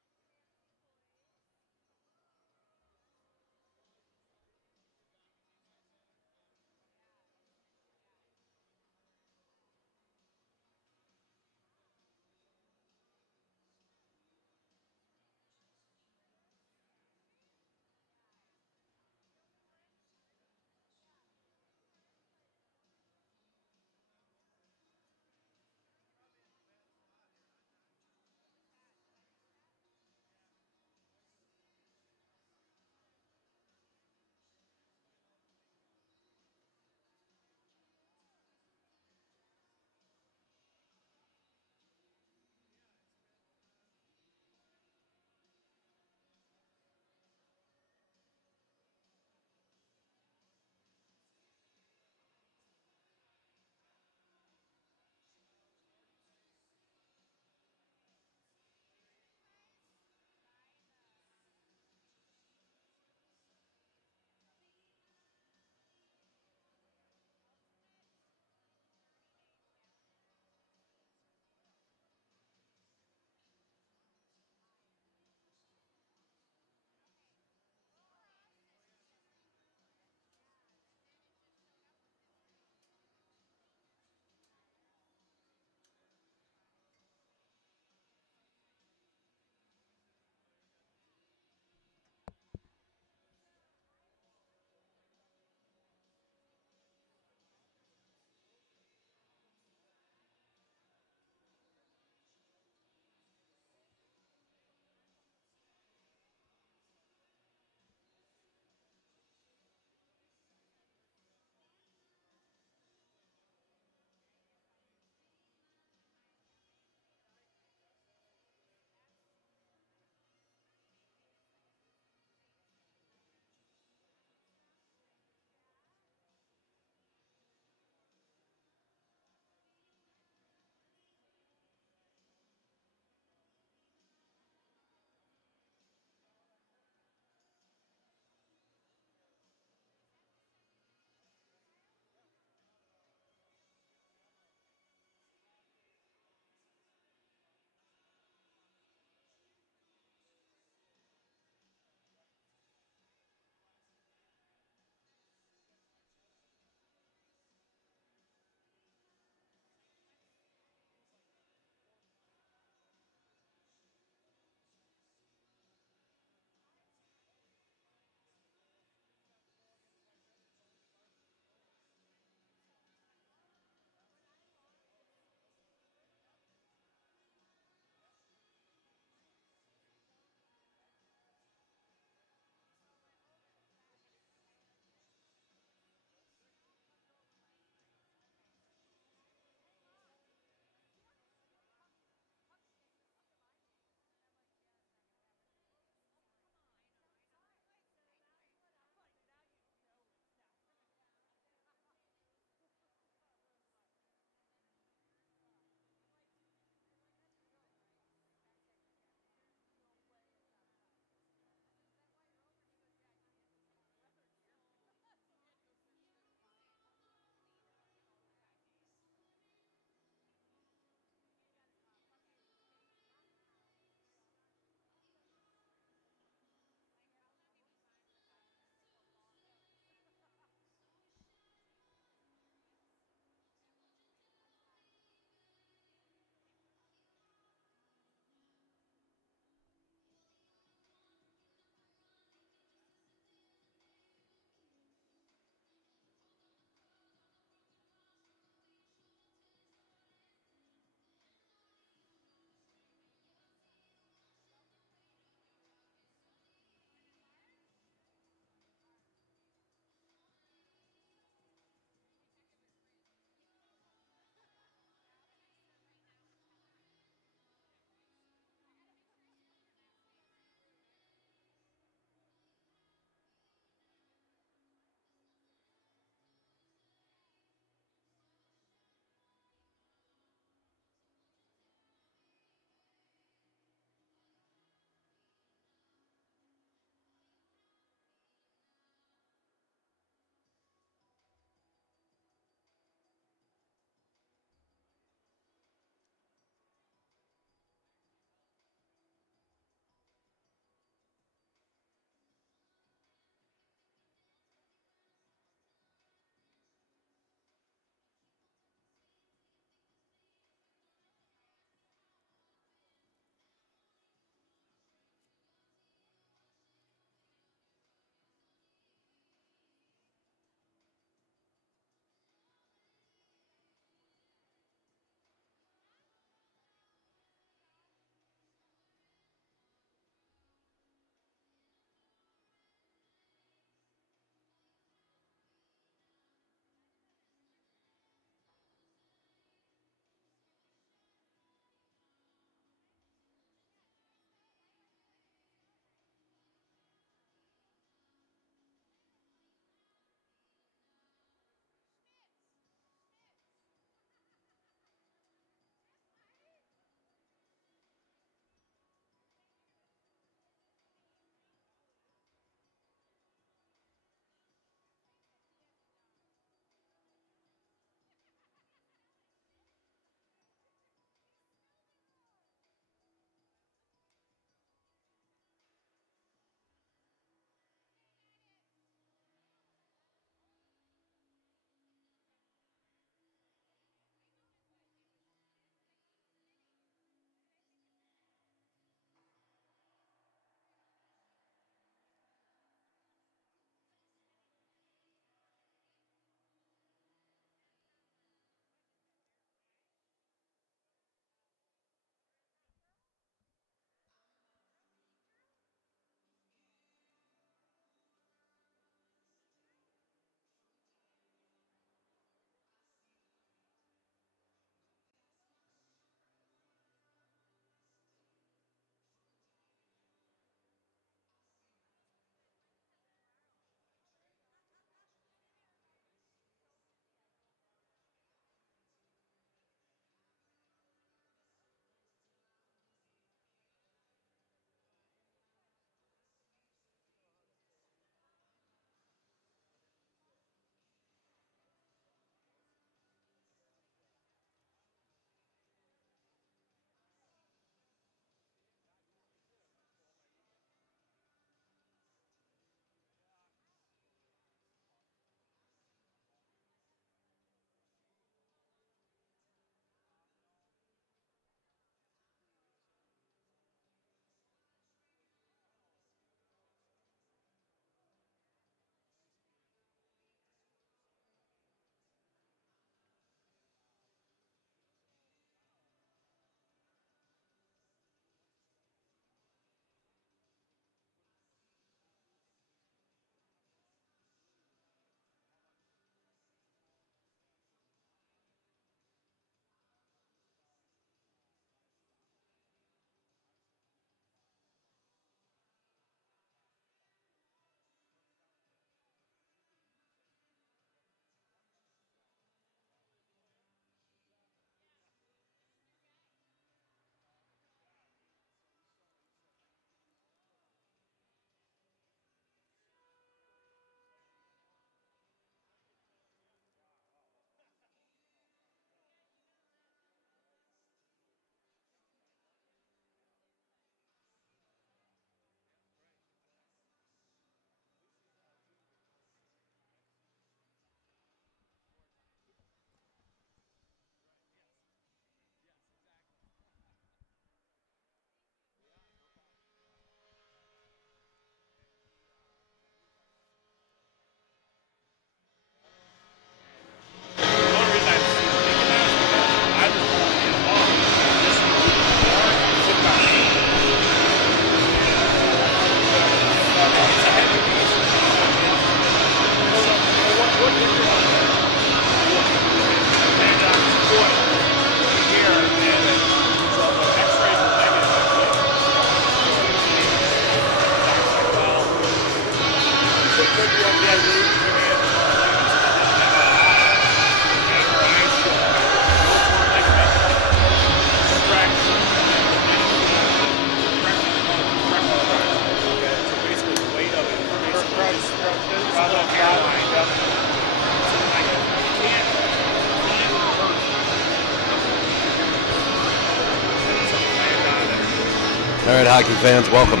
All right, hockey fans, welcome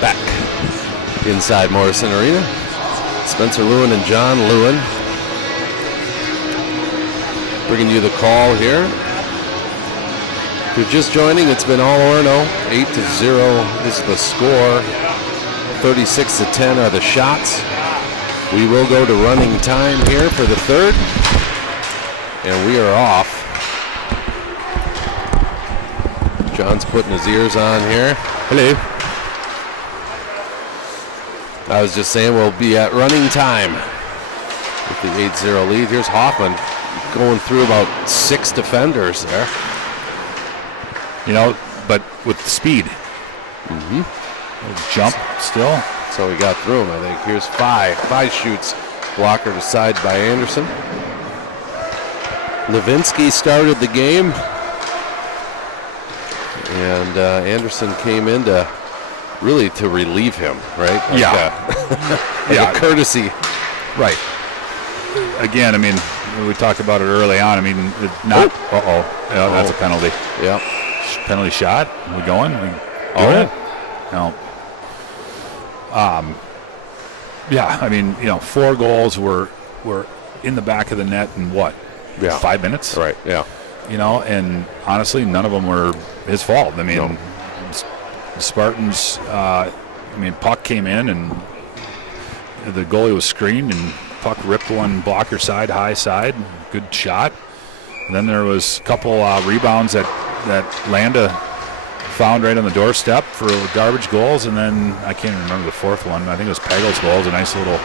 back inside Morrison Arena. Spencer Lewin and Jon Lewin bringing you the call here. If you're just joining, it's been all Orono. 8-0 is the score. 36-10 are the shots. We will go to running time here for the third. And we are off. John's putting his ears on here. Hello. I was just saying we'll be at running time with the 8-0 lead. Here's Hoffman going through about 6 defenders there. You know, but with speed. Jump still. So we got through him, I think. Here's 5. 5 shoots. Blocker to side by Anderson. Levinsky started the game. And Anderson came in to relieve him, right? Like a courtesy. Right. Again, I mean, we talked about it early on. I mean, not. Yeah, that's a penalty. Yeah. Penalty shot. Are we going? No. Yeah, I mean, 4 goals were in the back of the net in what? Yeah. 5 minutes? Right, yeah. And honestly, none of them were his fault. I mean, the Spartans, puck came in and the goalie was screened and puck ripped one blocker side, high side. Good shot. And then there was a couple rebounds that Landa found right on the doorstep for garbage goals, and then I can't even remember the fourth one. I think it was Pagel's goal. It was a nice little.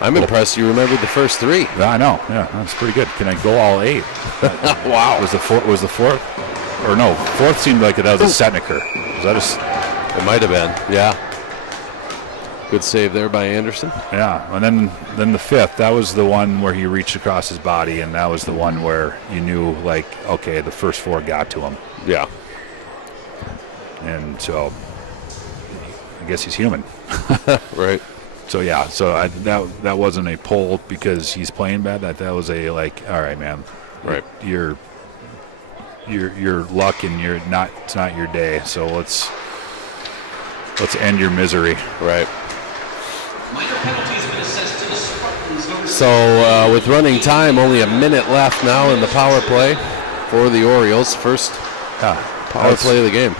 I'm impressed you remembered the first 3. Yeah, I know. Yeah, that's pretty good. Can I go all 8? Wow. Was the fourth? Or no, fourth seemed like that was a Setniker. Was that It might have been. Yeah. Good save there by Anderson. Yeah, and then the 5th, that was the one where he reached across his body, and that was the one where you knew, like, okay, the first 4 got to him. Yeah. And so I guess he's human. Right. So yeah, that wasn't a pull because he's playing bad. That was a like, all right, man. Right. You're luck and it's not your day. So let's end your misery. Right. Minor penalties been assessed to the Spartans. So with running time, only a minute left now in the power play for the Orioles. First power play of the game.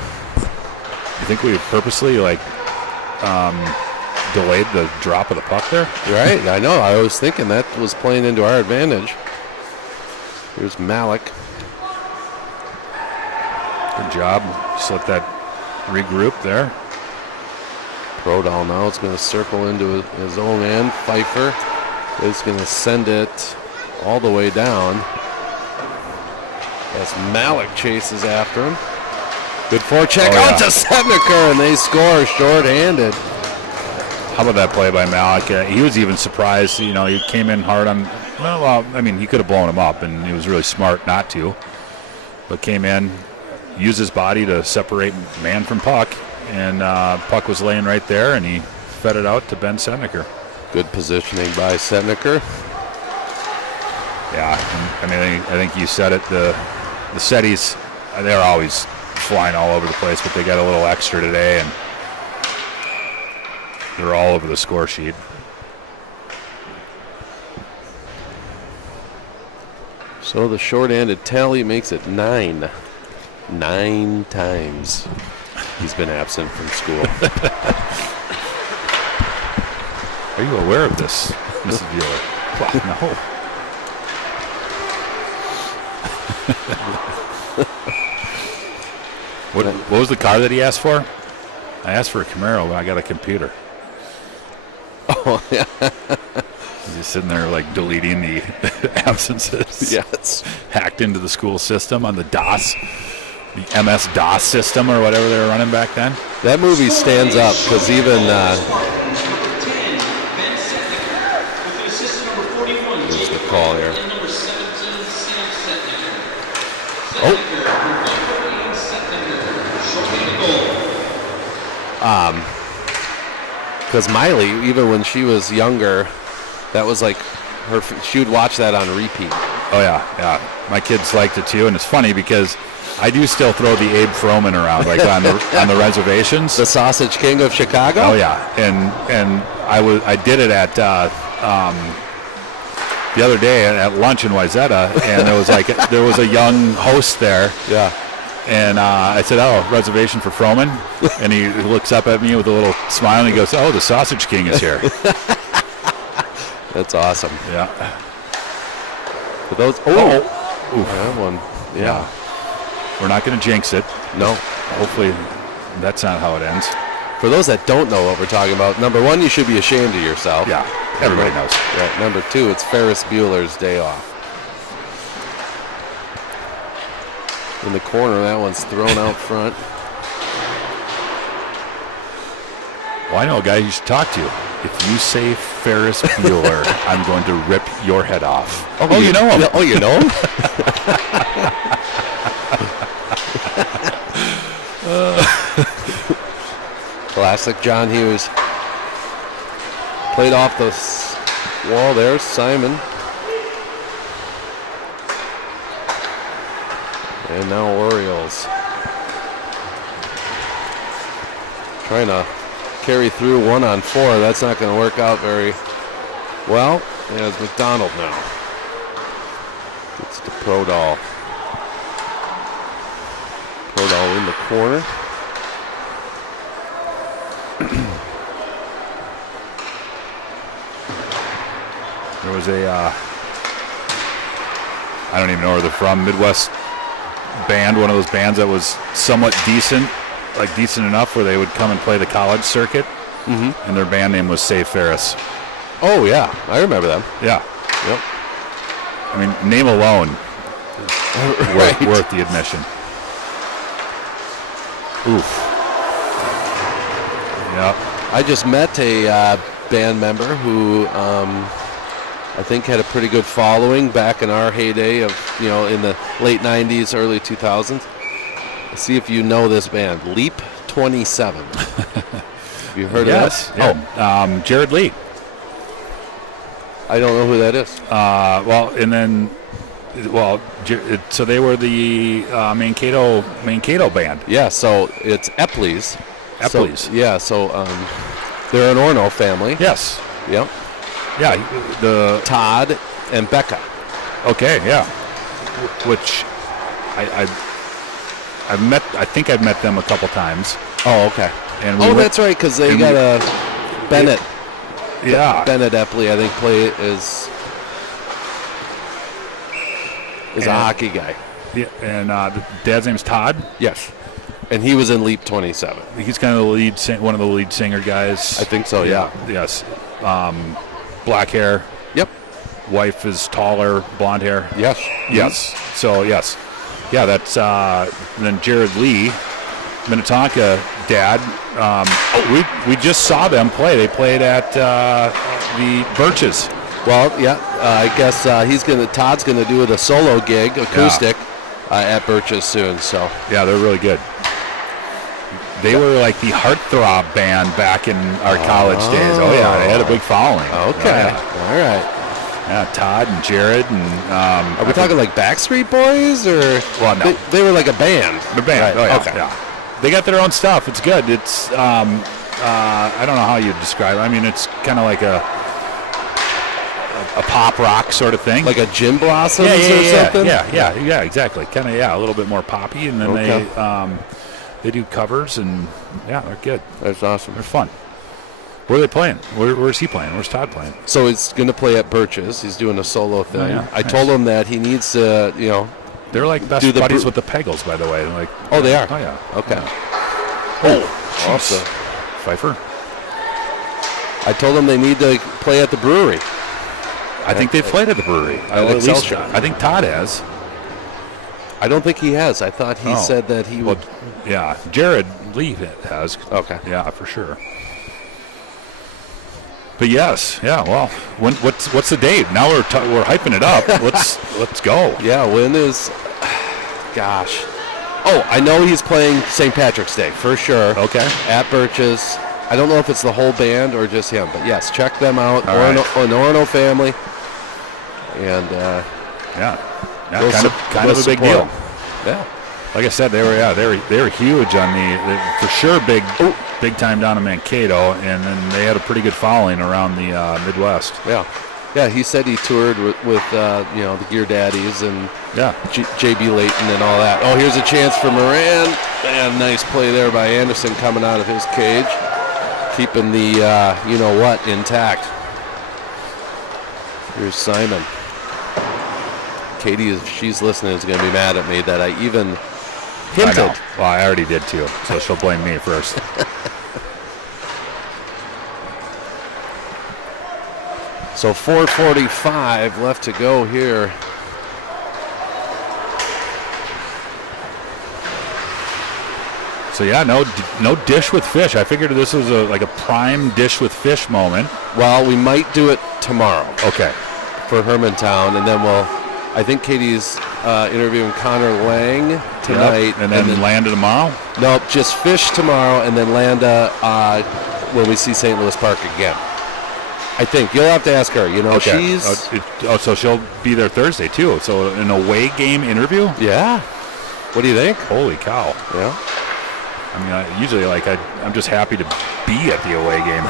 You think we purposely delayed the drop of the puck there? Right, I know. I was thinking that was playing into our advantage. Here's Malik. Good job. Just let that regroup there. Prodal now is going to circle into his own end. Pfeiffer is going to send it all the way down as Malik chases after him. Good forecheck out to Setniker, and they score short-handed. How about that play by Malik? He was even surprised. He came in hard on. Well, I mean, he could have blown him up, and he was really smart not to. But came in, used his body to separate man from puck, and puck was laying right there, and he fed it out to Ben Setniker. Good positioning by Setniker. Yeah, I mean, I think you said it. The Setties, they're always flying all over the place, but they got a little extra today, and they're all over the score sheet. So the short-handed tally makes it 9. 9 times he's been absent from school. Are you aware of this, Mrs. Bueller? No. What was the car that he asked for? I asked for a Camaro, but I got a computer. Oh, yeah. He's just sitting there like deleting the absences. Yeah, it's hacked into the school system on the DOS, the MS-DOS system or whatever they were running back then. That movie stands up because even there's the call here. Because Miley, even when she was younger, that was like she would watch that on repeat. Oh yeah. My kids liked it too, and it's funny because I do still throw the Abe Froman around, like on the reservations. The Sausage King of Chicago? Oh yeah, and I did it at the other day at lunch in Wayzata, and there was a young host there. Yeah. And I said, "Oh, reservation for Froman," and he looks up at me with a little smile and he goes, "Oh, the Sausage King is here." That's awesome. Yeah. For those, that one. Yeah. We're not going to jinx it. No. Hopefully, that's not how it ends. For those that don't know what we're talking about, number one, you should be ashamed of yourself. Yeah, everybody knows. Right. Number two, it's Ferris Bueller's Day Off. In the corner, that one's thrown out front. Well, I know a guy you should talk to. If you say Ferris Bueller, I'm going to rip your head off. Oh, you know him? Oh, you know him? Classic John Hughes. Played off the wall there, Simon. And now Orioles. Trying to carry through 1-on-4. That's not going to work out very well. There's McDonald now. Gets to Prodal. Prodal in the corner. There was a, I don't even know where they're from, Midwest band, one of those bands that was somewhat decent, like decent enough where they would come and play the college circuit. Mm-hmm. And their band name was Save Ferris. Oh, yeah. I remember them. Yeah. Yep. I mean, name alone Right. worth the admission. Oof. Yeah. I just met a band member who I think had a pretty good following back in our heyday of, in the late 90s, early 2000s. Let's see if you know this band, Leap 27. Have you heard of this? Yeah. Jared Lee. I don't know who that is. So they were the Mankato band. Yeah, so it's Epley's. Epley's. So they're an Orono family. Yes. Yep. Yeah, the Todd and Becca. Okay, yeah. Which I've met. I think I've met them a couple times. Oh, okay. And that's right, because they got a Bennett. Yeah. Bennett Epley, I think, is a hockey guy. Yeah, and the dad's name's Todd. Yes. And he was in Leap 27. He's kind of one of the lead singer guys. I think so, yeah. Yes. Black hair. Yep. Wife is taller, blonde hair. Yes. Yes. So, yes. Yeah, that's then Jared Lee, Minnetonka dad. We just saw them play. They played at the Birches. Well, yeah, I guess Todd's going to do a solo gig, acoustic, at Birches soon. So yeah, they're really good. They were like the heartthrob band back in our college days. Oh yeah, they had a big following. Okay, all right. Yeah, Todd and Jared and. Are we talking like Backstreet Boys or? Well, no. They were like a band. The band. Right. Oh yeah. Okay. Yeah. They got their own stuff. It's good. It's I don't know how you'd describe it. I mean, it's kind of like a pop rock sort of thing, like a Gin Blossoms or something. Yeah, exactly. Kind of a little bit more poppy, and then they do covers, and they're good. That's awesome. They're fun. Where are they playing? Where's he playing? Where's Todd playing? So he's going to play at Birches. He's doing a solo thing. Oh, yeah. I told him that he needs to, They're like best buddies with the Pegels, by the way. Like, oh, they are. Oh yeah. Okay. Oh, awesome. Pfeiffer. I told him they need to play at the brewery. I think they've played at the brewery. I think Todd has. I don't think he has. I thought he said that he would. Yeah, Jared Lee has. Okay. Yeah, for sure. But yes, well, what's the date? Now we're hyping it up. Let's go. Yeah, when is? Gosh. Oh, I know he's playing St. Patrick's Day for sure. Okay. At Birches. I don't know if it's the whole band or just him, but yes, check them out. An Orono family. And kind of a big deal. Yeah. Like I said, they were huge on for sure big time down in Mankato, and then they had a pretty good following around the Midwest. Yeah, he said he toured with the Gear Daddies and J.B. Layton and all that. Oh, here's a chance for Moran. And nice play there by Anderson coming out of his cage, keeping the you-know-what intact. Here's Simon. Katie, if she's listening, is going to be mad at me that I even hinted. I know. Well, I already did too, so she'll blame me first. So 4:45 left to go here. So yeah, no dish with fish. I figured this was like a prime dish with fish moment. Well, we might do it tomorrow. Okay. For Hermantown, and then I think Katie's interviewing Connor Lang tonight. Yep. And then Landa tomorrow? Nope, just fish tomorrow, and then Landa when we see St. Louis Park again. I think. You'll have to ask her. Okay. She's... so she'll be there Thursday, too. So an away game interview? Yeah. What do you think? Holy cow. Yeah. I mean, usually, I'm just happy to be at the away game.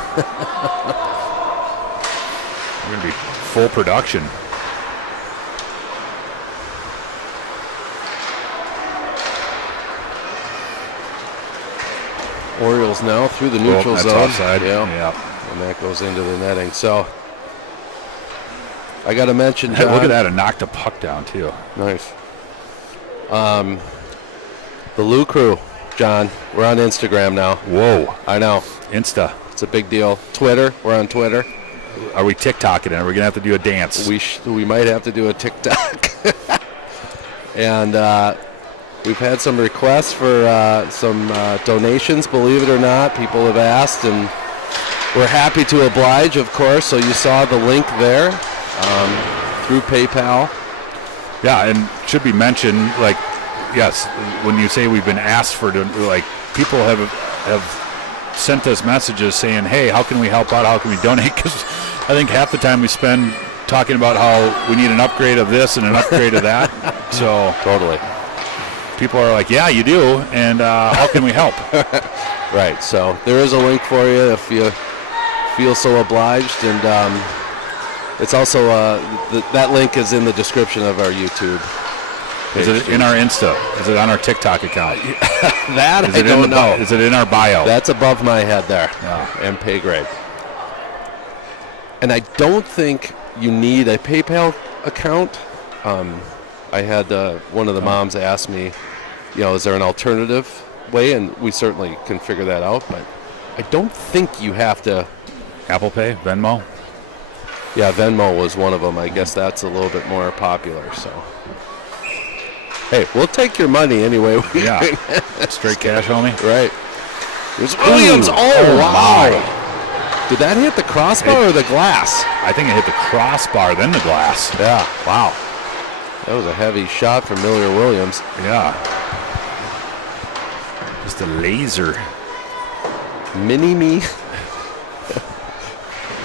We're going to be full production. Orioles now through the neutral that's zone. Offside. Yeah. And that goes into the netting. So I got to mention, John. Look at that. It knocked the puck down, too. Nice. The LewCrew, John. We're on Instagram now. Whoa. I know. Insta. It's a big deal. Twitter. We're on Twitter. Are we TikToking it? Are we going to have to do a dance? We might have to do a TikTok. And we've had some requests for some donations, believe it or not. People have asked, and we're happy to oblige, of course. So you saw the link there through PayPal. Yeah, and should be mentioned, yes, when you say we've been asked for, people have sent us messages saying, hey, how can we help out? How can we donate? Because I think half the time we spend talking about how we need an upgrade of this and an upgrade of that. So totally. People are like, yeah, you do, and how can we help? Right, so there is a link for you if you feel so obliged, and it's also that link is in the description of our YouTube page. Is it in our Insta? Is it on our TikTok account? That I don't know. Is it in our bio? That's above my head there, yeah. And pay grade. And I don't think you need a PayPal account. I had one of the moms ask me, is there an alternative way? And we certainly can figure that out, but I don't think you have to. Apple Pay, Venmo? Yeah, Venmo was one of them. I guess that's a little bit more popular. So, hey, we'll take your money anyway. Yeah, straight cash, homie. Right. There's Williams. Oh, wow. My. Did that hit the crossbar or the glass? I think it hit the crossbar, then the glass. Yeah. Wow. That was a heavy shot from Miller Williams. Yeah. Just a laser. Mini-me.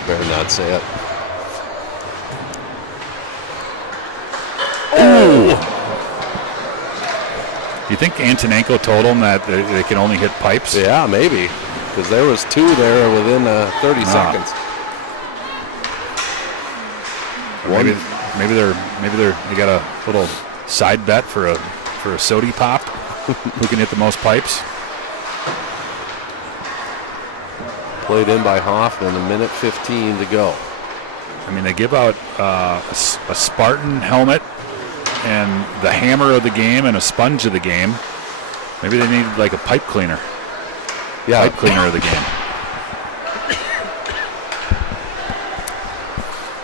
Better not say it. Oh! You think Antonenko told him that they can only hit pipes? Yeah, maybe. Because there was two there within 30 seconds. Maybe they got a little side bet for a sody pop. Who can hit the most pipes? Played in by Hoffman, a minute 15 to go. I mean, they give out a Spartan helmet and the hammer of the game and a sponge of the game. Maybe they need like a pipe cleaner. Yeah, pipe cleaner of the game.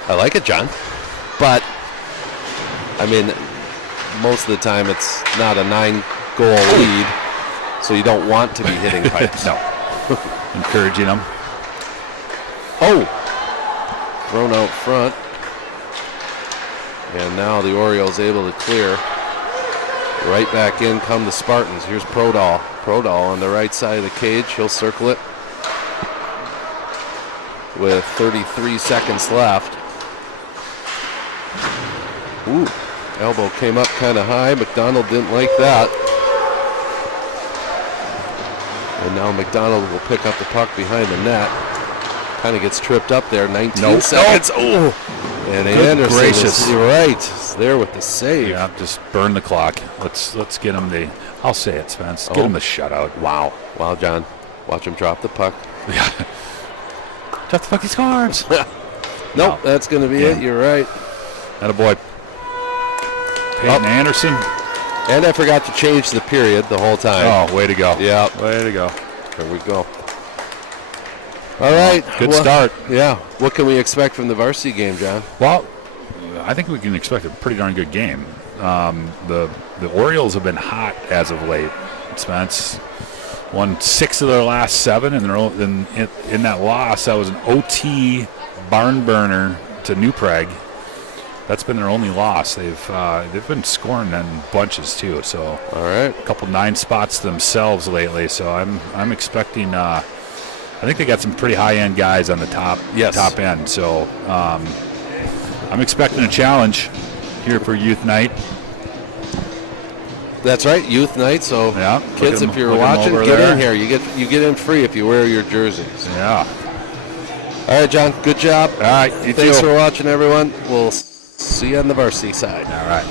I like it, John. But, I mean, most of the time it's not a 9-goal lead, so you don't want to be hitting pipes. No. Encouraging them. Oh! Thrown out front. And now the Orioles able to clear. Right back in come the Spartans. Here's Prodahl. Prodahl on the right side of the cage. He'll circle it with 33 seconds left. Ooh, elbow came up kind of high. McDonald didn't like that. And now McDonald will pick up the puck behind the net. Kind of gets tripped up there. 19 Nope. seconds. Oh, and Good Anderson gracious. is right. Is there with the save. Yeah, just burn the clock. Let's get him the. I'll say it, Spence. Get him the shutout. Wow. Wow, John. Watch him drop the puck. Yeah. Drop the fuck, he scores. Nope, that's going to be it. You're right. Attaboy. Peyton Anderson. And I forgot to change the period the whole time. Oh, way to go. Yeah. Way to go. There we go. All right. Good start. Yeah. What can we expect from the varsity game, John? Well, I think we can expect a pretty darn good game. The Orioles have been hot as of late. Spence won 6 of their last 7, and in that loss, that was an OT barn burner to New Prague. That's been their only loss. They've been scoring in bunches too. So all right, a couple 9 spots themselves lately. So I'm expecting. I think they got some pretty high end guys on the top end. So I'm expecting a challenge here for Youth Night. That's right, Youth Night. So yeah, kids, if you're watching, get in here. You get in free if you wear your jerseys. Yeah. All right, John. Good job. All right. Thanks for watching, everyone. We'll see you on the varsity side. All right.